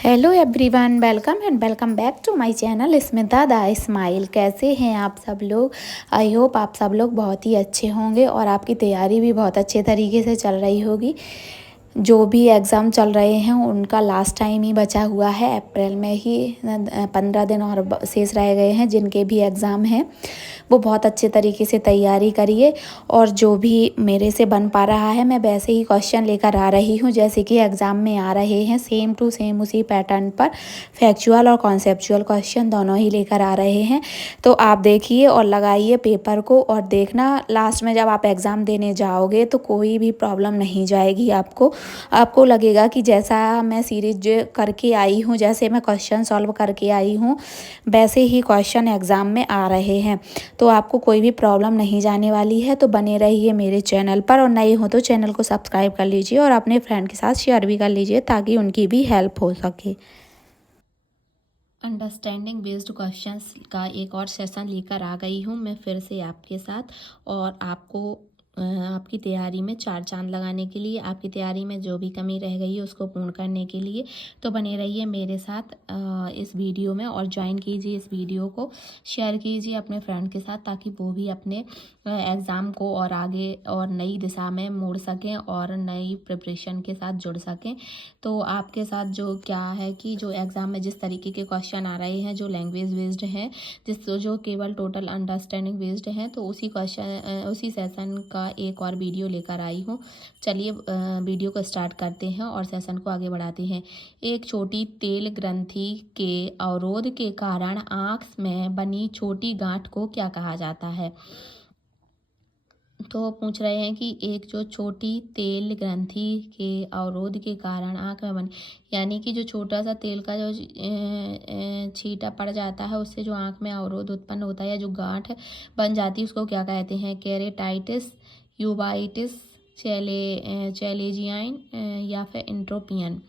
Hello everyone, welcome and welcome back to my channel Smita the smile. कैसे हैं आप सब लोग? आई होप आप सब लोग बहुत ही अच्छे होंगे और आपकी तैयारी भी बहुत अच्छे तरीके से चल रही होगी। जो भी एग्ज़ाम चल रहे हैं उनका लास्ट टाइम ही बचा हुआ है, अप्रैल में ही 15 दिन और शेष रह गए हैं। जिनके भी एग्ज़ाम हैं वो बहुत अच्छे तरीके से तैयारी करिए और जो भी मेरे से बन पा रहा है मैं वैसे ही क्वेश्चन लेकर आ रही हूँ जैसे कि एग्ज़ाम में आ रहे हैं, सेम टू सेम उसी पैटर्न पर फैक्चुअल और कॉन्सेप्चुअल क्वेश्चन दोनों ही लेकर आ रहे हैं। तो आप देखिए और लगाइए पेपर को और देखना लास्ट में जब आप एग्ज़ाम देने जाओगे तो कोई भी प्रॉब्लम नहीं जाएगी। आपको लगेगा कि जैसा मैं सीरीज करके आई हूँ, जैसे मैं क्वेश्चन सॉल्व करके आई हूँ वैसे ही क्वेश्चन एग्ज़ाम में आ रहे हैं। तो आपको कोई भी प्रॉब्लम नहीं जाने वाली है। तो बने रहिए मेरे चैनल पर और नए हो तो चैनल को सब्सक्राइब कर लीजिए और अपने फ्रेंड के साथ शेयर भी कर लीजिए ताकि उनकी भी हेल्प हो सके। अंडरस्टैंडिंग बेस्ड क्वेश्चंस का एक और सेशन लेकर आ गई हूँ मैं फिर से आपके साथ, और आपको आपकी तैयारी में चार चांद लगाने के लिए, आपकी तैयारी में जो भी कमी रह गई है उसको पूर्ण करने के लिए। तो बने रहिए मेरे साथ इस वीडियो में और ज्वाइन कीजिए इस वीडियो को, शेयर कीजिए अपने फ्रेंड के साथ ताकि वो भी अपने एग्ज़ाम को और आगे और नई दिशा में मोड़ सकें और नई प्रिपरेशन के साथ जुड़ सकें। तो आपके साथ जो क्या है कि जो एग्ज़ाम में जिस तरीके के क्वेश्चन आ रहे हैं जो लैंग्वेज बेस्ड हैं, जो केवल टोटल अंडरस्टैंडिंग बेस्ड हैं, तो उसी सेशन का एक और वीडियो लेकर आई हूँ। चलिए वीडियो को स्टार्ट करते हैं और सेशन को आगे बढ़ाते हैं। एक छोटी तेल ग्रंथि के अवरोध के कारण आँख में बनी छोटी गांठ को क्या कहा जाता है? तो पूछ रहे हैं कि एक जो छोटी तेल ग्रंथि के अवरोध के कारण आँख में बनी, यानी कि जो छोटा सा तेल का जो छींटा पड़ जाता है उससे जो आँख में अवरोध उत्पन्न होता है या जो गांठ बन जाती है उसको क्या कहते हैं? केरेटाइटिस, यूवाइटिस, चैलेजियाइन या फिर इंट्रोपियन।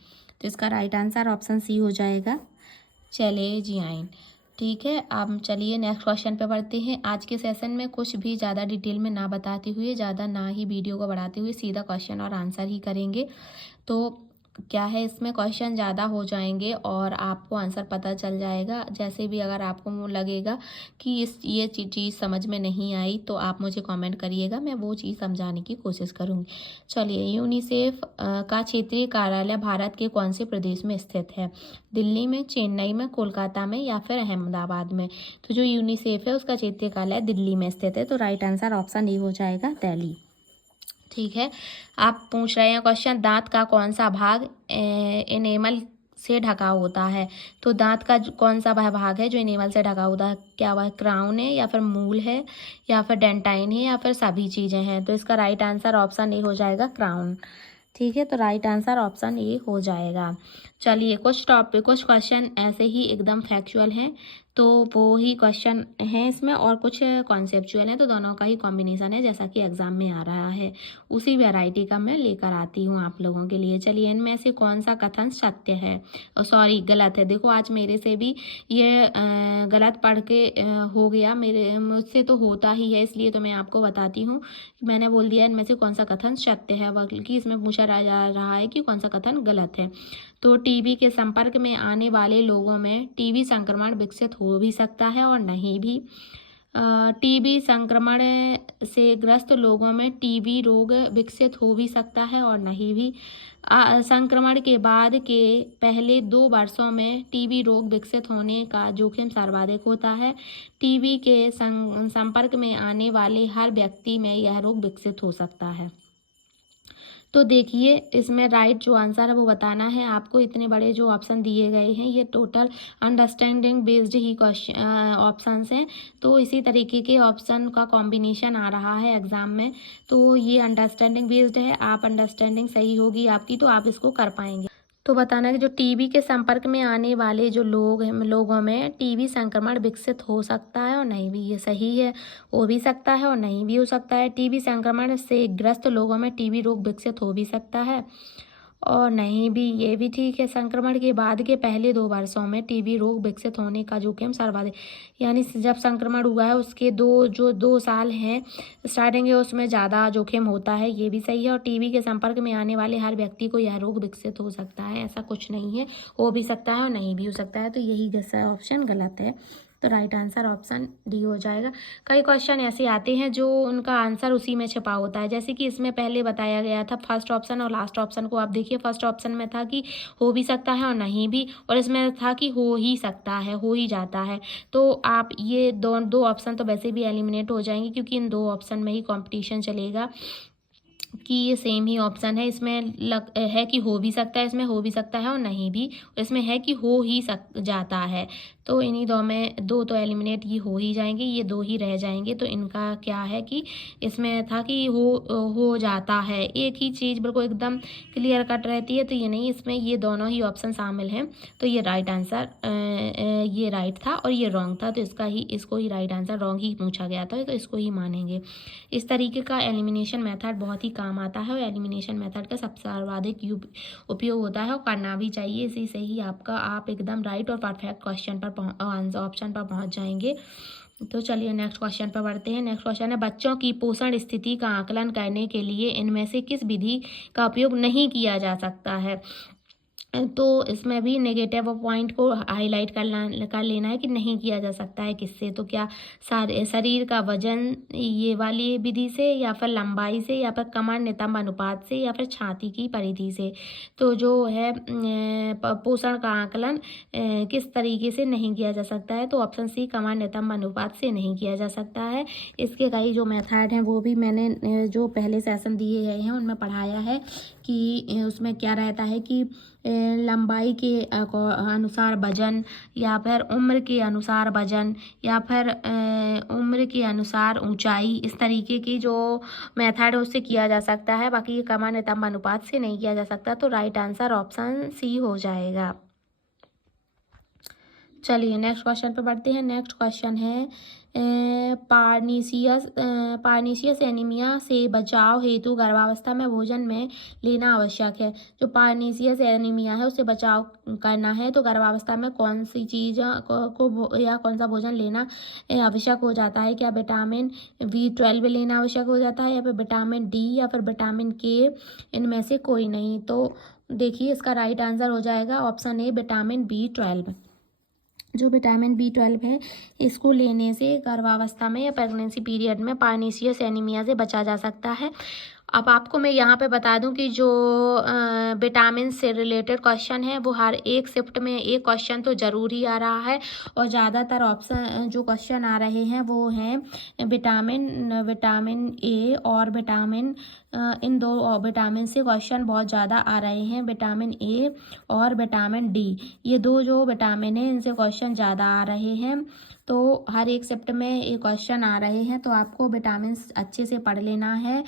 तो इसका राइट आंसर ऑप्शन सी हो जाएगा, चैलेजियाइन। ठीक है, अब चलिए नेक्स्ट क्वेश्चन पे बढ़ते हैं। आज के सेशन में कुछ भी ज़्यादा डिटेल में ना बताते हुए, ज़्यादा ना ही वीडियो को बढ़ाते हुए सीधा क्वेश्चन और आंसर ही करेंगे। तो क्या है, इसमें क्वेश्चन ज़्यादा हो जाएंगे और आपको आंसर पता चल जाएगा। जैसे भी अगर आपको लगेगा कि ये चीज़ समझ में नहीं आई तो आप मुझे कमेंट करिएगा, मैं वो चीज़ समझाने की कोशिश करूँगी। चलिए, यूनिसेफ का क्षेत्रीय कार्यालय भारत के कौन से प्रदेश में स्थित है? दिल्ली में, चेन्नई में, कोलकाता में या फिर अहमदाबाद में? तो जो यूनिसेफ है उसका क्षेत्रीय कार्यालय दिल्ली में स्थित है। तो राइट आंसर ऑप्शन ए हो जाएगा, दिल्ली। ठीक है, आप पूछ रहे हैं क्वेश्चन, दांत का कौन सा भाग एनेमल से ढका होता है? तो दांत का कौन सा वह भाग है जो एनेमल से ढका होता है? क्या वह क्राउन है या फिर मूल है या फिर डेंटाइन है या फिर सभी चीज़ें हैं? तो इसका राइट आंसर ऑप्शन ए हो जाएगा, क्राउन। ठीक है, तो राइट आंसर ऑप्शन ए हो जाएगा। चलिए, कुछ क्वेश्चन ऐसे ही एकदम फैक्चुअल हैं तो वो ही क्वेश्चन हैं इसमें, और कुछ कॉन्सेप्चुअल हैं, तो दोनों का ही कॉम्बिनेशन है जैसा कि एग्जाम में आ रहा है उसी वैरायटी का मैं लेकर आती हूँ आप लोगों के लिए। चलिए, इनमें से कौन सा कथन सत्य है, सॉरी गलत है? देखो, आज मेरे से भी ये गलत पढ़ के हो गया, मुझसे तो होता ही है, इसलिए तो मैं आपको बताती हूँ। मैंने बोल दिया इनमें से कौन सा कथन सत्य है, बल्कि इसमें पूछा जा रहा है कि कौन सा कथन गलत है। तो टीबी के संपर्क में आने वाले लोगों में टीबी संक्रमण विकसित हो भी सकता है और नहीं भी। टीबी संक्रमण से ग्रस्त लोगों में टीबी रोग विकसित हो भी सकता है और नहीं भी। संक्रमण के बाद के पहले 2 वर्षों में टीबी रोग विकसित होने का जोखिम सर्वाधिक होता है। टीबी के संपर्क में आने वाले हर व्यक्ति में यह रोग विकसित हो सकता है। तो देखिए, इसमें राइट जो आंसर है वो बताना है आपको। इतने बड़े जो ऑप्शन दिए गए हैं ये टोटल अंडरस्टैंडिंग बेस्ड ही क्वेश्चन ऑप्शंस हैं, तो इसी तरीके के ऑप्शन का कॉम्बिनेशन आ रहा है एग्जाम में। तो ये अंडरस्टैंडिंग बेस्ड है, आप अंडरस्टैंडिंग सही होगी आपकी तो आप इसको कर पाएंगे। तो बताना है कि जो टीबी के संपर्क में आने वाले जो लोगों में टीबी संक्रमण विकसित हो सकता है और नहीं भी, ये सही है। हो भी सकता है और नहीं भी हो सकता है। टीबी संक्रमण से ग्रस्त लोगों में टीबी रोग विकसित हो भी सकता है और नहीं भी, ये भी ठीक है। संक्रमण के बाद के पहले 2 वर्षों में टीबी रोग विकसित होने का जोखिम सर्वाधिक, यानी जब संक्रमण हुआ है उसके 2 साल हैं स्टार्टिंग है उसमें ज़्यादा जोखिम होता है, ये भी सही है। और टीबी के संपर्क में आने वाले हर व्यक्ति को यह रोग विकसित हो सकता है, ऐसा कुछ नहीं है, हो भी सकता है और नहीं भी हो सकता है। तो यही ऑप्शन गलत है। तो राइट आंसर ऑप्शन डी हो जाएगा। कई क्वेश्चन ऐसे आते हैं जो उनका आंसर उसी में छिपा होता है, जैसे कि इसमें पहले बताया गया था फर्स्ट ऑप्शन और लास्ट ऑप्शन को आप देखिए। फर्स्ट ऑप्शन में था कि हो भी सकता है और नहीं भी, और इसमें था कि हो ही सकता है, हो ही जाता है। तो आप ये दो ऑप्शन तो वैसे भी एलिमिनेट हो जाएंगे, क्योंकि इन 2 ऑप्शन में ही कॉम्पिटिशन चलेगा कि ये सेम ही ऑप्शन है। इसमें है कि हो भी सकता है, इसमें हो भी सकता है और नहीं भी, इसमें है कि हो ही जाता है। तो इन्हीं 2 में 2 तो एलिमिनेट ये हो ही जाएंगे, ये 2 ही रह जाएंगे। तो इनका क्या है कि इसमें था कि हो जाता है, एक ही चीज़ बिल्कुल एकदम क्लियर कट रहती है। तो ये नहीं, इसमें ये दोनों ही ऑप्शन शामिल हैं। तो ये राइट आंसर ये राइट था और ये रॉन्ग था, तो इसको ही राइट आंसर रॉन्ग ही पूछा गया था, तो इसको ही मानेंगे। इस तरीके का एलिमिनेशन मेथड बहुत ही काम आता है और एलिमिनेशन मेथड का सबसे सर्वाधिक उपयोग होता है और करना भी चाहिए। इसी से ही आप एकदम राइट और परफेक्ट क्वेश्चन पर ऑप्शन पर पहुंच जाएंगे। तो चलिए नेक्स्ट क्वेश्चन पर बढ़ते हैं। नेक्स्ट क्वेश्चन है, बच्चों की पोषण स्थिति का आकलन करने के लिए इनमें से किस विधि का उपयोग नहीं किया जा सकता है। तो इसमें भी नेगेटिव पॉइंट को हाईलाइट कर लेना है कि नहीं किया जा सकता है किससे। तो क्या शरीर का वजन ये वाली विधि से, या फिर लंबाई से, या फिर कमर नितंब अनुपात से, या फिर छाती की परिधि से। तो जो है पोषण का आकलन किस तरीके से नहीं किया जा सकता है, तो ऑप्शन सी कमर नितंब अनुपात से नहीं किया जा सकता है। इसके कई जो मेथड हैं वो भी मैंने जो पहले सेशन दिए गए हैं उनमें पढ़ाया है कि उसमें क्या रहता है कि लंबाई के अनुसार वजन, या फिर उम्र के अनुसार वजन, या फिर उम्र के अनुसार ऊंचाई, इस तरीके की जो मेथड है उससे किया जा सकता है। बाकी ये कमर नितंब अनुपात से नहीं किया जा सकता। तो राइट आंसर ऑप्शन सी हो जाएगा। चलिए नेक्स्ट क्वेश्चन पे बढ़ते हैं। नेक्स्ट क्वेश्चन है, पार्नीसियस एनीमिया से बचाव हेतु गर्भावस्था में भोजन में लेना आवश्यक है। जो पार्नीसियस एनीमिया है उससे बचाव करना है तो गर्भावस्था में कौन सी चीज़ या कौन सा भोजन लेना आवश्यक हो जाता है। क्या विटामिन B12 लेना आवश्यक हो जाता है, या फिर विटामिन D, या फिर विटामिन K, इनमें से कोई नहीं। तो देखिए इसका राइट आंसर हो जाएगा ऑप्शन ए विटामिन B12। जो विटामिन B12 है इसको लेने से गर्भावस्था में या प्रेगनेंसी पीरियड में पार्नीसियस एनीमिया से बचा जा सकता है। अब आपको मैं यहाँ पे बता दूं कि जो विटामिन से रिलेटेड क्वेश्चन है वो हर एक शिफ्ट में एक क्वेश्चन तो ज़रूर ही आ रहा है, और ज़्यादातर ऑप्शन जो क्वेश्चन आ रहे हैं वो हैं विटामिन ए और विटामिन, इन 2 विटामिन से क्वेश्चन बहुत ज़्यादा आ रहे हैं। विटामिन ए और विटामिन डी, ये 2 जो विटामिन है इनसे क्वेश्चन ज़्यादा आ रहे हैं। तो हर एक शिफ्ट में एक क्वेश्चन आ रहे हैं, तो आपको विटामिन अच्छे से पढ़ लेना है।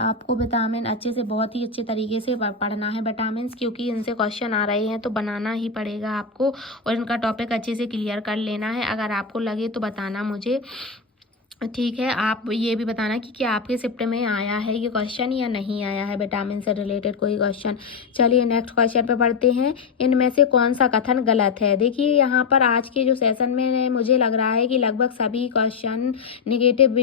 आपको विटामिन अच्छे से, बहुत ही अच्छे तरीके से पढ़ना है विटामिन, क्योंकि इनसे क्वेश्चन आ रहे हैं तो बनाना ही पड़ेगा आपको, और इनका टॉपिक अच्छे से क्लियर कर लेना है। अगर आपको लगे तो बताना मुझे, ठीक है। आप ये भी बताना कि क्या आपके शिफ्ट में आया है ये क्वेश्चन या नहीं आया है विटामिन से रिलेटेड कोई क्वेश्चन। चलिए नेक्स्ट क्वेश्चन पे बढ़ते हैं। इनमें से कौन सा कथन गलत है। देखिए यहाँ पर आज के जो सेशन में मुझे लग रहा है कि लगभग सभी क्वेश्चन निगेटिव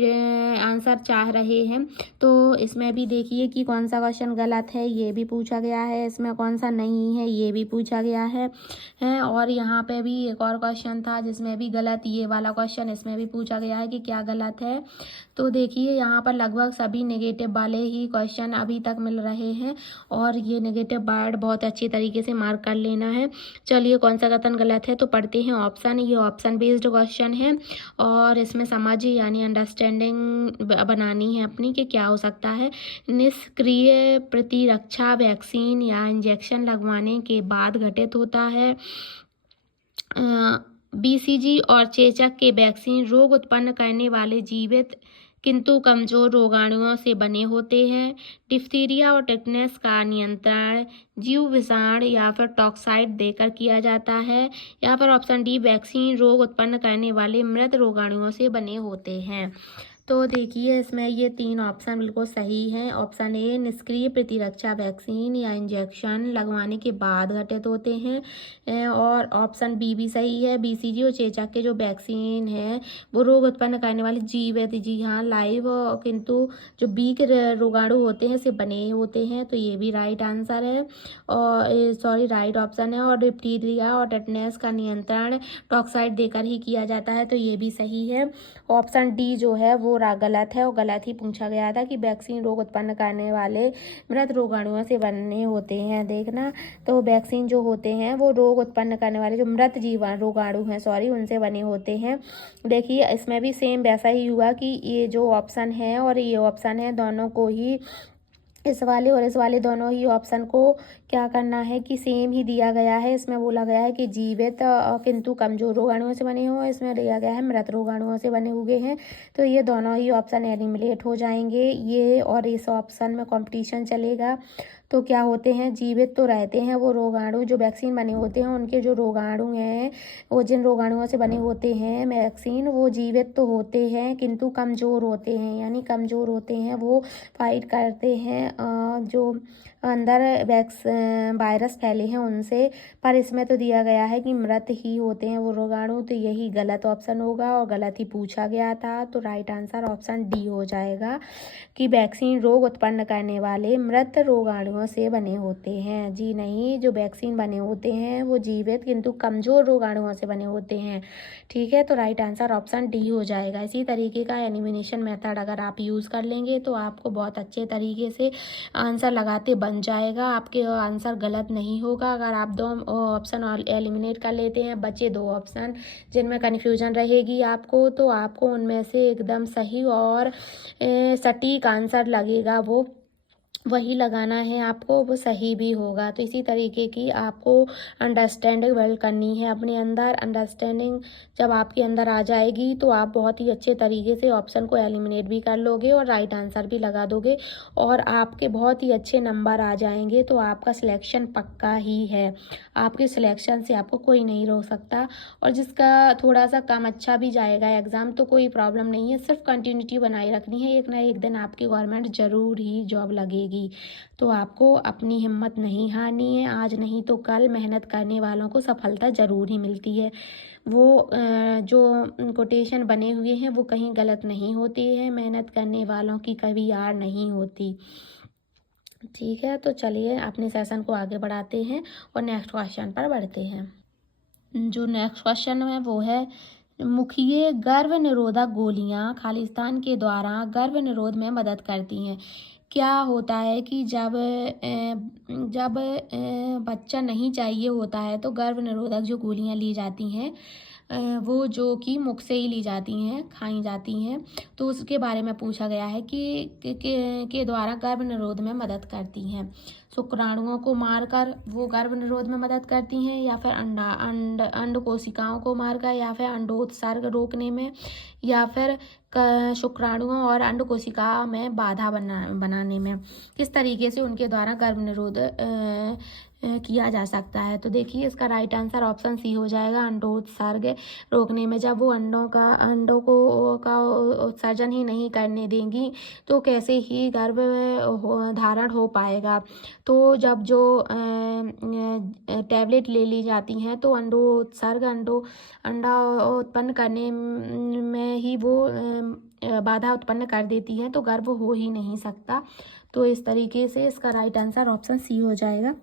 आंसर चाह रहे हैं। तो इसमें भी देखिए कि कौन सा क्वेश्चन गलत है, ये भी पूछा गया है। इसमें कौन सा नहीं है, ये भी पूछा गया है। और यहाँ पे भी एक और क्वेश्चन था जिसमें भी गलत, ये वाला क्वेश्चन इसमें भी पूछा गया है कि क्या गलत है। तो देखिए यहाँ पर लगभग सभी नेगेटिव वाले ही क्वेश्चन अभी तक मिल रहे हैं, और ये नेगेटिव वर्ड बहुत अच्छी तरीके से मार्क कर लेना है। चलिए कौन सा कथन गलत है, तो पढ़ते हैं ऑप्शन। ये ऑप्शन बेस्ड क्वेश्चन है, और इसमें समझ यानी अंडरस्टैंडिंग बनानी है अपनी कि क्या हो सकता है। निष्क्रिय प्रतिरक्षा वैक्सीन या इंजेक्शन लगवाने के बाद घटित होता है। BCG और चेचक के वैक्सीन रोग उत्पन्न करने वाले जीवित किंतु कमजोर रोगाणुओं से बने होते हैं। डिप्थीरिया और टेटनस का नियंत्रण जीव विषाण या फिर टॉक्साइड देकर किया जाता है। या फिर ऑप्शन डी वैक्सीन रोग उत्पन्न करने वाले मृत रोगाणुओं से बने होते हैं। तो देखिए इसमें ये 3 ऑप्शन बिल्कुल सही हैं। ऑप्शन ए निष्क्रिय प्रतिरक्षा वैक्सीन या इंजेक्शन लगवाने के बाद घटित होते हैं। और ऑप्शन बी भी सही है, बीसीजी और चेचक के जो वैक्सीन हैं वो रोग उत्पन्न करने वाले जीव है। जी हाँ, लाइव किंतु जो बी के रोगाणु होते हैं से बने होते हैं, तो ये भी राइट आंसर है और सॉरी राइट ऑप्शन है। और डिप्थीरिया और टेटनस का नियंत्रण टॉक्साइड देकर ही किया जाता है, तो ये भी सही है। ऑप्शन डी जो है वो गलत है और गलत ही पूछा गया था कि वैक्सीन रोग उत्पन्न करने वाले मृत रोगाणुओं से बने होते हैं। देखना, तो वैक्सीन जो होते हैं वो रोग उत्पन्न करने वाले जो मृत जीवाणु रोगाणु हैं सॉरी उनसे बने होते हैं। देखिए इसमें भी सेम वैसा ही हुआ कि ये जो ऑप्शन है और ये ऑप्शन है दोनों को ही, इस वाले और इस वाले दोनों ही ऑप्शन को क्या करना है कि सेम ही दिया गया है। इसमें बोला गया है कि जीवित किंतु कमजोर रोगाणुओं से बने हो, इसमें दिया गया है मृत रोगाणुओं से बने हुए हैं, तो ये दोनों ही ऑप्शन एलिमिनेट हो जाएंगे। ये और इस ऑप्शन में कंपटीशन चलेगा। तो क्या होते हैं, जीवित तो रहते हैं वो रोगाणु, जो वैक्सीन बने होते हैं उनके जो रोगाणु हैं वो जिन रोगाणुओं से बने होते हैं वैक्सीन वो जीवित तो होते हैं किंतु कमज़ोर होते हैं, यानी कमज़ोर होते हैं, वो फाइट करते हैं जो अंदर वायरस फैले हैं उनसे। पर इसमें तो दिया गया है कि मृत ही होते हैं वो रोगाणु, तो यही गलत ऑप्शन होगा और गलत ही पूछा गया था। तो राइट आंसर ऑप्शन डी हो जाएगा कि वैक्सीन रोग उत्पन्न करने वाले मृत रोगाणुओं से बने होते हैं। जी नहीं, जो वैक्सीन बने होते हैं वो जीवित किंतु कमज़ोर रोगाणुओं से बने होते हैं। ठीक है, तो राइट आंसर ऑप्शन डी हो जाएगा। इसी तरीके का एलिमिनेशन मेथड अगर आप यूज़ कर लेंगे तो आपको बहुत अच्छे तरीके से आंसर लगाते बन जाएगा, आपके आंसर गलत नहीं होगा। अगर आप 2 ऑप्शन एलिमिनेट कर लेते हैं, बचे 2 ऑप्शन जिनमें कन्फ्यूजन रहेगी आपको, तो आपको उनमें से एकदम सही और सटीक आंसर लगेगा वो वही लगाना है आपको, वो सही भी होगा। तो इसी तरीके की आपको अंडरस्टैंडिंग बिल्ड करनी है अपने अंदर। अंडरस्टैंडिंग जब आपके अंदर आ जाएगी तो आप बहुत ही अच्छे तरीके से ऑप्शन को एलिमिनेट भी कर लोगे और राइट आंसर भी लगा दोगे और आपके बहुत ही अच्छे नंबर आ जाएंगे। तो आपका सिलेक्शन पक्का ही है, आपके सिलेक्शन से आपको कोई नहीं रोक सकता। और जिसका थोड़ा सा कम अच्छा भी जाएगा एग्ज़ाम तो कोई प्रॉब्लम नहीं है, सिर्फ कंटिन्यूटी बनाए रखनी है, एक ना एक दिन आपकी गवर्नमेंट ज़रूर ही जॉब लगेगी। तो आपको अपनी हिम्मत नहीं हारनी है, आज नहीं तो कल मेहनत करने वालों को सफलता ज़रूर ही मिलती है। वो जो कोटेशन बने हुए हैं वो कहीं गलत नहीं होती है, मेहनत करने वालों की कभी हार नहीं होती। ठीक है, तो चलिए अपने सेशन को आगे बढ़ाते हैं और नेक्स्ट क्वेश्चन पर बढ़ते हैं। जो नेक्स्ट क्वेश्चन है वो है, मुखीय गर्भ निरोधक गोलियां खालिस्तान के द्वारा गर्भ निरोध में मदद करती हैं। क्या होता है कि जब बच्चा नहीं चाहिए होता है तो गर्भ निरोधक जो गोलियां ली जाती हैं वो जो कि मुख से ही ली जाती हैं, खाई जाती हैं, तो उसके बारे में पूछा गया है कि के द्वारा गर्भ निरोध में मदद करती हैं। शुक्राणुओं को मारकर वो गर्भ निरोध में मदद करती हैं, या फिर अंड कोशिकाओं को मारकर, या फिर अंडोत्सर्ग रोकने में, या फिर शुक्राणुओं और अंड कोशिका में बाधा बनाने में। किस तरीके से उनके द्वारा गर्भ निरोध किया जा सकता है। तो देखिए इसका राइट आंसर ऑप्शन सी हो जाएगा, अंडोत्सर्ग रोकने में। जब वो अंडों का उत्सर्जन ही नहीं करने देंगी तो कैसे ही गर्भ धारण हो पाएगा। तो जब जो टैबलेट ले ली जाती हैं तो अंडोत्सर्ग अंडा उत्पन्न करने में ही वो बाधा उत्पन्न कर देती है, तो गर्भ हो ही नहीं सकता। तो इस तरीके से इसका राइट आंसर ऑप्शन सी हो जाएगा।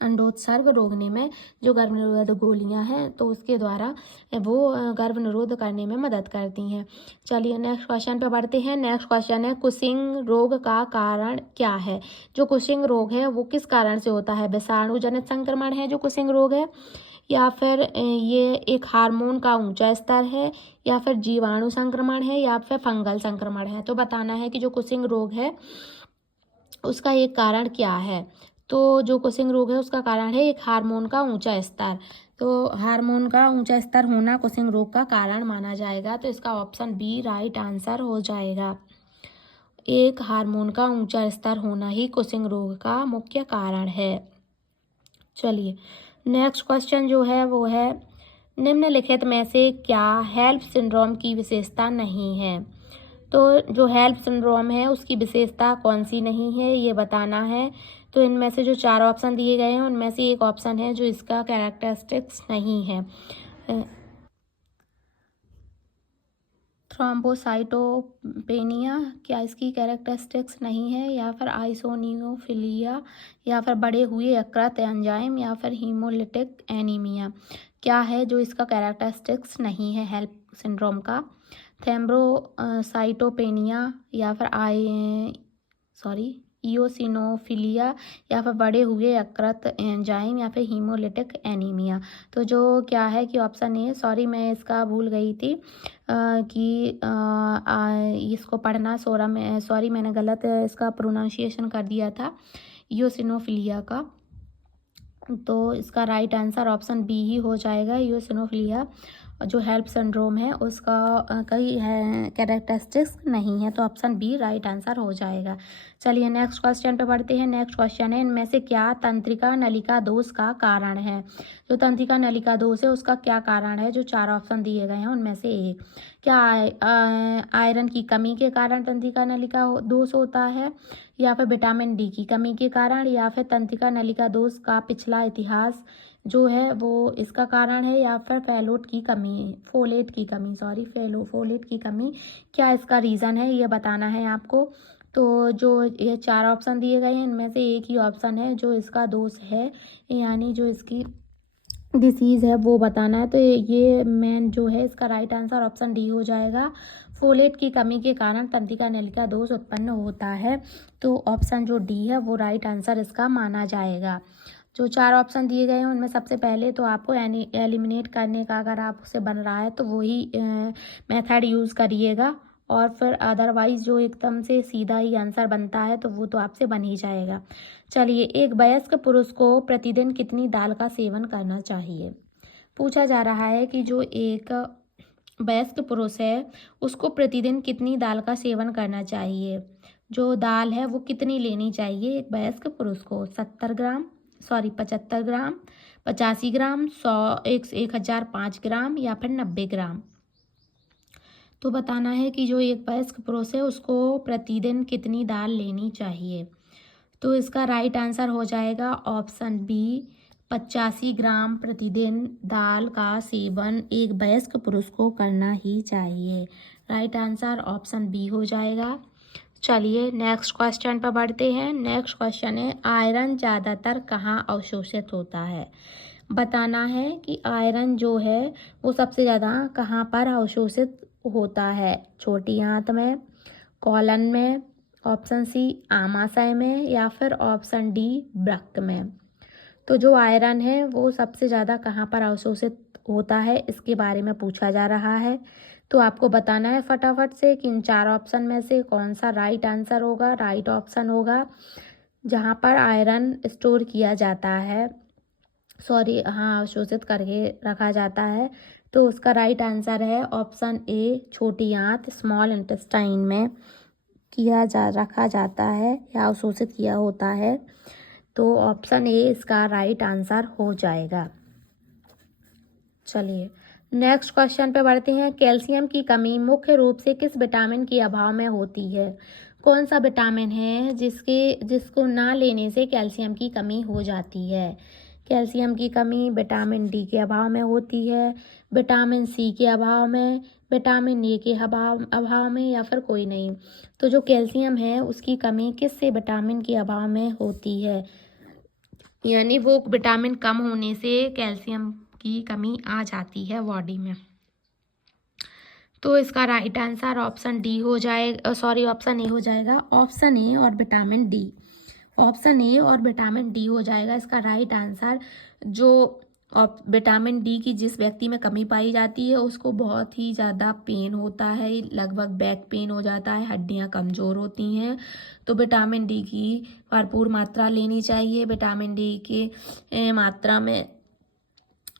अंडोत्सर्ग रोकने में जो गर्भ निरोधक गोलियां हैं तो उसके द्वारा वो गर्भ निरोध करने में मदद करती हैं। चलिए नेक्स्ट क्वेश्चन पे बढ़ते हैं। नेक्स्ट क्वेश्चन है, कुशिंग रोग का कारण क्या है। जो कुशिंग रोग है वो किस कारण से होता है। विषाणु जनित संक्रमण है जो कुशिंग रोग है, या फिर ये एक हार्मोन का ऊंचा स्तर है, या फिर जीवाणु संक्रमण है, या फिर फंगल संक्रमण है। तो बताना है कि जो कुशिंग रोग है उसका एक कारण क्या है। तो जो कुशिंग रोग है उसका कारण है एक हार्मोन का ऊंचा स्तर। तो हार्मोन का ऊंचा स्तर होना कुशिंग रोग का कारण माना जाएगा, तो इसका ऑप्शन बी राइट आंसर हो जाएगा। एक हार्मोन का ऊंचा स्तर होना ही कुशिंग रोग का मुख्य कारण है। चलिए नेक्स्ट क्वेश्चन जो है वो है, निम्नलिखित में से क्या हेल्प सिंड्रोम की विशेषता नहीं है। तो जो हेल्प सिंड्रोम है उसकी विशेषता कौन सी नहीं है ये बताना है। तो इनमें से जो 4 ऑप्शन दिए गए हैं उनमें से एक ऑप्शन है जो इसका कैरेक्टरिस्टिक्स नहीं है। थ्रोम्बोसाइटोपेनिया क्या इसकी कैरेक्टरिस्टिक्स नहीं है, या फिर आइसोनियोफिलिया, या फिर बढ़े हुए यकृत एंजाइम, या फिर हीमोलिटिक एनीमिया क्या है जो इसका कैरेक्टरिस्टिक्स नहीं है हेल्प सिंड्रोम का। थ्रोम्बोसाइटोपेनिया, या फिर इओसिनोफिलिया, या फिर बढ़े हुए यकृत एंजाइम, या फिर हीमोलिटिक एनीमिया। तो जो क्या है कि ऑप्शन ए, सॉरी मैं इसका भूल गई थी कि इसको पढ़ना सॉरी मैंने गलत इसका प्रोनाउंसिएशन कर दिया था इओसिनोफिलिया का। तो इसका राइट आंसर ऑप्शन बी ही हो जाएगा। इओसिनोफिलिया जो हेल्प सिंड्रोम है उसका कई है कैरेक्टरिस्टिक्स नहीं है, तो ऑप्शन बी राइट आंसर हो जाएगा। चलिए नेक्स्ट क्वेश्चन पे बढ़ते हैं। नेक्स्ट क्वेश्चन है इनमें से क्या तंत्रिका नलिका दोष का कारण है। जो तंत्रिका नलिका दोष है उसका क्या कारण है, जो 4 ऑप्शन दिए गए हैं उनमें से एक। क्या आयरन की कमी के कारण तंत्रिका नलिका दोष होता है, या फिर विटामिन डी की कमी के कारण, या फिर तंत्रिका नलिका दोष का पिछला इतिहास जो है वो इसका कारण है, या फिर फोलेट की कमी क्या इसका रीज़न है ये बताना है आपको। तो जो ये 4 ऑप्शन दिए गए हैं इनमें से एक ही ऑप्शन है जो इसका दोष है, यानी जो इसकी डिसीज़ है वो बताना है। तो ये मेन जो है इसका राइट आंसर ऑप्शन डी हो जाएगा। फोलेट की कमी के कारण तंत्रिका नलिका दोष उत्पन्न होता है, तो ऑप्शन जो डी है वो राइट आंसर इसका माना जाएगा। जो 4 ऑप्शन दिए गए हैं उनमें सबसे पहले तो आपको एलिमिनेट करने का अगर आपसे बन रहा है तो वही मेथड यूज़ करिएगा, और फिर अदरवाइज़ जो एकदम से सीधा ही आंसर बनता है तो वो तो आपसे बन ही जाएगा। चलिए, एक वयस्क पुरुष को प्रतिदिन कितनी दाल का सेवन करना चाहिए। पूछा जा रहा है कि जो एक वयस्क पुरुष है उसको प्रतिदिन कितनी दाल का सेवन करना चाहिए। जो दाल है वो कितनी लेनी चाहिए एक वयस्क पुरुष को, 75 ग्राम, 85 ग्राम, 1005 ग्राम, या फिर 90 ग्राम। तो बताना है कि जो एक वयस्क पुरुष है उसको प्रतिदिन कितनी दाल लेनी चाहिए। तो इसका राइट आंसर हो जाएगा ऑप्शन बी, 85 ग्राम प्रतिदिन दाल का सेवन एक वयस्क पुरुष को करना ही चाहिए। राइट आंसर ऑप्शन बी हो जाएगा। चलिए नेक्स्ट क्वेश्चन पर बढ़ते हैं। नेक्स्ट क्वेश्चन है आयरन ज़्यादातर कहाँ अवशोषित होता है। बताना है कि आयरन जो है वो सबसे ज़्यादा कहाँ पर अवशोषित होता है। छोटी आंत में, कॉलन में, ऑप्शन सी आमाशय में, या फिर ऑप्शन डी वृक्क में। तो जो आयरन है वो सबसे ज़्यादा कहाँ पर अवशोषित होता है इसके बारे में पूछा जा रहा है। तो आपको बताना है फटाफट से कि इन 4 ऑप्शन में से कौन सा राइट आंसर होगा। राइट ऑप्शन होगा जहाँ पर आयरन स्टोर किया जाता है, अवशोषित करके रखा जाता है। तो उसका राइट आंसर है ऑप्शन ए, छोटी आंत, स्मॉल इंटेस्टाइन में रखा जाता है या अवशोषित किया होता है। तो ऑप्शन ए इसका राइट आंसर हो जाएगा। चलिए नेक्स्ट क्वेश्चन पे बढ़ते हैं। कैल्शियम की कमी मुख्य रूप से किस विटामिन के अभाव में होती है। कौन सा विटामिन है जिसको ना लेने से कैल्शियम की कमी हो जाती है। कैल्शियम की कमी विटामिन डी के अभाव में होती है, विटामिन सी के अभाव में, विटामिन ए के अभाव में, या फिर कोई नहीं। तो जो कैल्शियम है उसकी कमी किस से विटामिन के अभाव में होती है, यानी वो विटामिन कम होने से कैल्शियम की कमी आ जाती है बॉडी में। तो इसका राइट आंसर ऑप्शन डी हो जाएगा, ऑप्शन ए हो जाएगा। ऑप्शन ए और विटामिन डी हो जाएगा इसका राइट आंसर। जो विटामिन डी की जिस व्यक्ति में कमी पाई जाती है उसको बहुत ही ज़्यादा पेन होता है, लगभग बैक पेन हो जाता है, हड्डियां कमज़ोर होती हैं। तो विटामिन डी की भरपूर मात्रा लेनी चाहिए। विटामिन डी की मात्रा में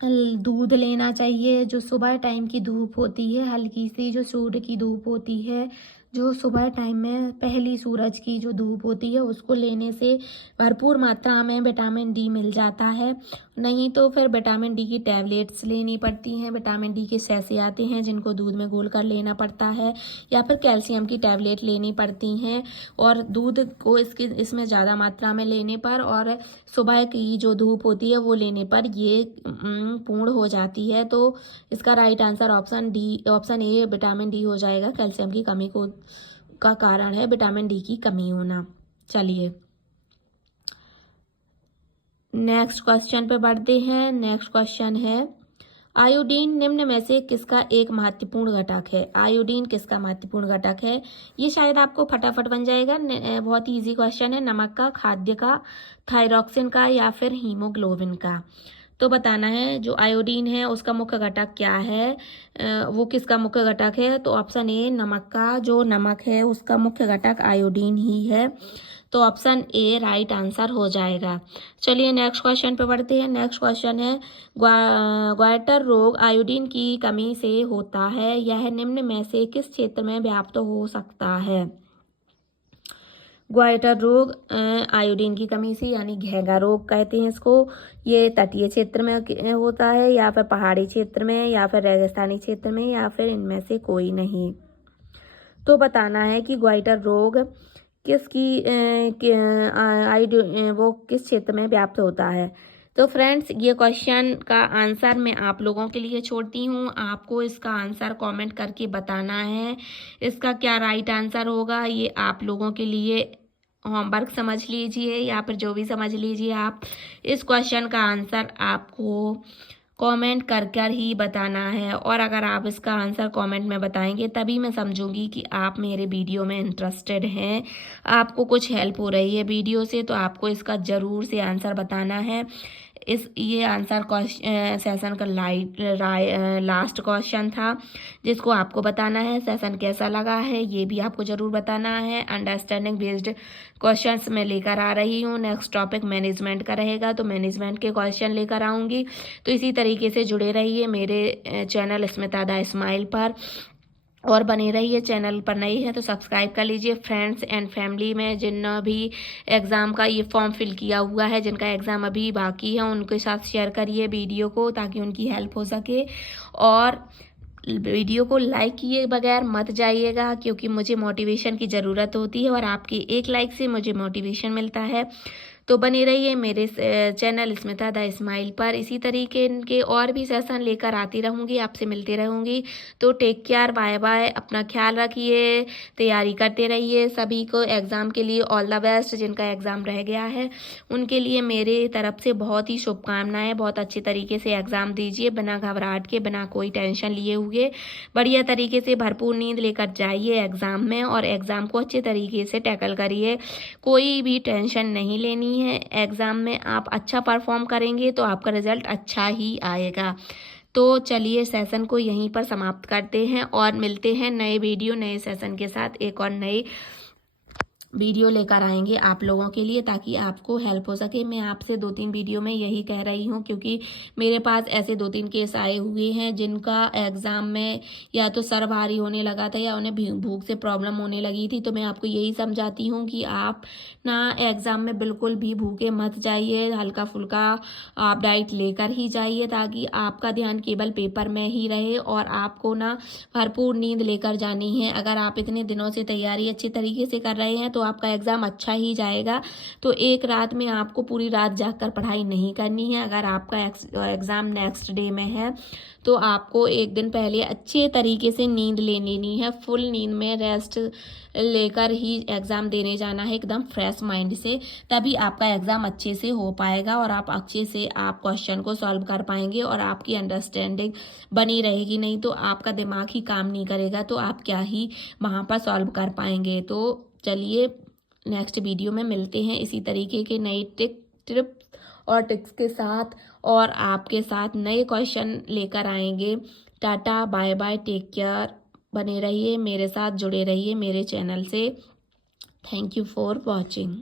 दूध लेना चाहिए। जो सुबह टाइम की धूप होती है, हल्की सी जो सूर्य की धूप होती है जो सुबह टाइम में पहली सूरज की जो धूप होती है उसको लेने से भरपूर मात्रा में विटामिन डी मिल जाता है। नहीं तो फिर विटामिन डी की टैबलेट्स लेनी पड़ती हैं, विटामिन डी के सैसे आते हैं जिनको दूध में घोल कर लेना पड़ता है, या फिर कैल्शियम की टैबलेट लेनी पड़ती हैं। और दूध को इसमें ज़्यादा मात्रा में लेने पर और सुबह की जो धूप होती है वो लेने पर ये पूर्ण हो जाती है। तो इसका right answer option A vitamin D हो जाएगा। कैल्शियम की कमी का कारण है विटामिन डी की कमी होना। चलिए नेक्स्ट क्वेश्चन पे बढ़ते हैं। नेक्स्ट क्वेश्चन है आयोडीन निम्न में से किसका एक महत्वपूर्ण घटक है। आयोडीन किसका महत्वपूर्ण घटक है, ये शायद आपको फटाफट बन जाएगा। बहुत ही इजी क्वेश्चन है। नमक का, खाद्य का, थायरॉक्सिन का या फिर हीमोग्लोबिन का। तो बताना है जो आयोडीन है उसका मुख्य घटक क्या है, वो किसका मुख्य घटक है। तो ऑप्शन ए नमक का, जो नमक है उसका मुख्य घटक आयोडीन ही है। तो ऑप्शन ए राइट आंसर हो जाएगा। चलिए नेक्स्ट क्वेश्चन पे बढ़ते हैं। नेक्स्ट क्वेश्चन है ग्वाइटर रोग आयोडीन की कमी से होता है, यह निम्न में से किस क्षेत्र में व्याप्त हो सकता है। ग्वाइटर रोग आयोडीन की कमी से यानी घेंघा रोग कहते हैं इसको। ये तटीय क्षेत्र में होता है या फिर पहाड़ी क्षेत्र में या फिर रेगिस्तानी क्षेत्र में या फिर इनमें से कोई नहीं। तो बताना है कि ग्वाइटर रोग वो किस क्षेत्र में व्याप्त होता है। तो फ्रेंड्स ये क्वेश्चन का आंसर मैं आप लोगों के लिए छोड़ती हूँ। आपको इसका आंसर कमेंट करके बताना है। इसका क्या राइट आंसर होगा ये आप लोगों के लिए होमवर्क समझ लीजिए या फिर जो भी समझ लीजिए आप। इस क्वेश्चन का आंसर आपको कमेंट कर कर ही बताना है, और अगर आप इसका आंसर कमेंट में बताएंगे तभी मैं समझूंगी कि आप मेरे वीडियो में इंटरेस्टेड हैं, आपको कुछ हेल्प हो रही है वीडियो से। तो आपको इसका ज़रूर से आंसर बताना है। ये आंसर सेशन का लास्ट क्वेश्चन था जिसको आपको बताना है। सेशन कैसा लगा है ये भी आपको ज़रूर बताना है। अंडरस्टैंडिंग बेस्ड क्वेश्चंस मैं लेकर आ रही हूँ। नेक्स्ट टॉपिक मैनेजमेंट का रहेगा, तो मैनेजमेंट के क्वेश्चन लेकर आऊँगी। तो इसी तरीके से जुड़े रहिए मेरे चैनल स्मिता द स्माइल पर, और बने रहिए। चैनल पर नए हैं तो सब्सक्राइब कर लीजिए। फ्रेंड्स एंड फैमिली में जिन भी एग्ज़ाम का ये फॉर्म फिल किया हुआ है, जिनका एग्ज़ाम अभी बाकी है, उनके साथ शेयर करिए वीडियो को ताकि उनकी हेल्प हो सके। और वीडियो को लाइक किए बगैर मत जाइएगा क्योंकि मुझे मोटिवेशन की ज़रूरत होती है और आपकी एक लाइक से मुझे मोटिवेशन मिलता है। तो बने रहिए मेरे चैनल स्मिता द स्माइल पर। इसी तरीके के और भी सेशन लेकर आती रहूँगी, आपसे मिलती रहूँगी। तो टेक केयर, बाय बाय, अपना ख्याल रखिए, तैयारी करते रहिए। सभी को एग्ज़ाम के लिए ऑल द बेस्ट। जिनका एग्ज़ाम रह गया है उनके लिए मेरे तरफ से बहुत ही शुभकामनाएं। बहुत अच्छे तरीके से एग्ज़ाम दीजिए, बिना घबराहट के, बिना कोई टेंशन लिए हुए। बढ़िया तरीके से भरपूर नींद लेकर जाइए एग्ज़ाम में, और एग्ज़ाम को अच्छे तरीके से टैकल करिए। कोई भी टेंशन नहीं लेनी है। एग्ज़ाम में आप अच्छा परफॉर्म करेंगे तो आपका रिजल्ट अच्छा ही आएगा। तो चलिए सेशन को यहीं पर समाप्त करते हैं और मिलते हैं नए वीडियो नए सेशन के साथ। एक और नए वीडियो लेकर आएंगे आप लोगों के लिए ताकि आपको हेल्प हो सके। मैं आपसे 2-3 वीडियो में यही कह रही हूँ क्योंकि मेरे पास ऐसे 2-3 केस आए हुए हैं जिनका एग्ज़ाम में या तो सर भारी होने लगा था या उन्हें भूख से प्रॉब्लम होने लगी थी। तो मैं आपको यही समझाती हूँ कि आप ना एग्ज़ाम में बिल्कुल भी भूखे मत जाइए, हल्का फुल्का आप डाइट लेकर ही जाइए ताकि आपका ध्यान केवल पेपर में ही रहे और आपको ना भरपूर नींद लेकर जानी है। अगर आप इतने दिनों से तैयारी अच्छे तरीके से कर रहे हैं तो आपका एग्ज़ाम अच्छा ही जाएगा। तो एक रात में आपको पूरी रात जागकर पढ़ाई नहीं करनी है। अगर आपका एग्ज़ाम नेक्स्ट डे में है तो आपको एक दिन पहले अच्छे तरीके से नींद ले लेनी है। फुल नींद में रेस्ट लेकर ही एग्ज़ाम देने जाना है एकदम फ्रेश माइंड से, तभी आपका एग्ज़ाम अच्छे से हो पाएगा और आप अच्छे से आप क्वेश्चन को सॉल्व कर पाएंगे और आपकी अंडरस्टैंडिंग बनी रहेगी। नहीं तो आपका दिमाग ही काम नहीं करेगा तो आप क्या ही वहाँ पर सॉल्व कर पाएंगे। तो चलिए नेक्स्ट वीडियो में मिलते हैं इसी तरीके के नई टिप्स और ट्रिक्स के साथ, और आपके साथ नए क्वेश्चन लेकर आएंगे। टाटा, बाय बाय, टेक केयर। बने रहिए मेरे साथ, जुड़े रहिए मेरे चैनल से। Thank you for watching.